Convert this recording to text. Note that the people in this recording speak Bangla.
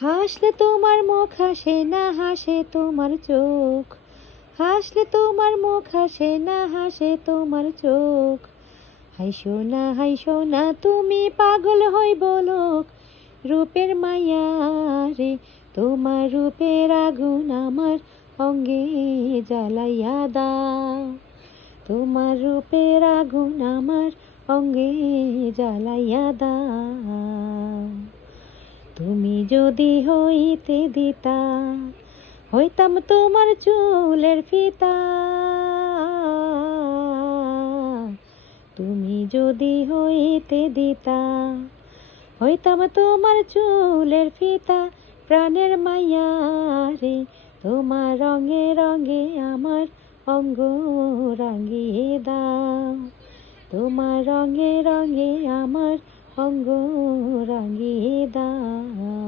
হাসলে তোমার মুখ হাসে না, হাসে তোমার চোখ। হাসলে তোমার মুখ হাসে না, হাসে তোমার চোখ। হাইসো না তুমি পাগল হইব লোক। রূপের মায়া রে, তোমার রূপের আগুন আমার অঙ্গে জ্বালাইয়া দাও। তোমার রূপের আগুন আমার অঙ্গে জ্বালাইয়া দাও। তুমি যদি হইতে দিতা, হইতাম তোমার চুলের ফিতা। তুমি যদি হইতে দিতা, হইতাম তোমার চুলের ফিতা। প্রাণের মায়া রে, তোমার রঙে রঙে আমার অঙ্গ রাঙিয়ে দাও। তোমার রঙে রঙে আমার অঙ্গ রাঙিয়ে দাও।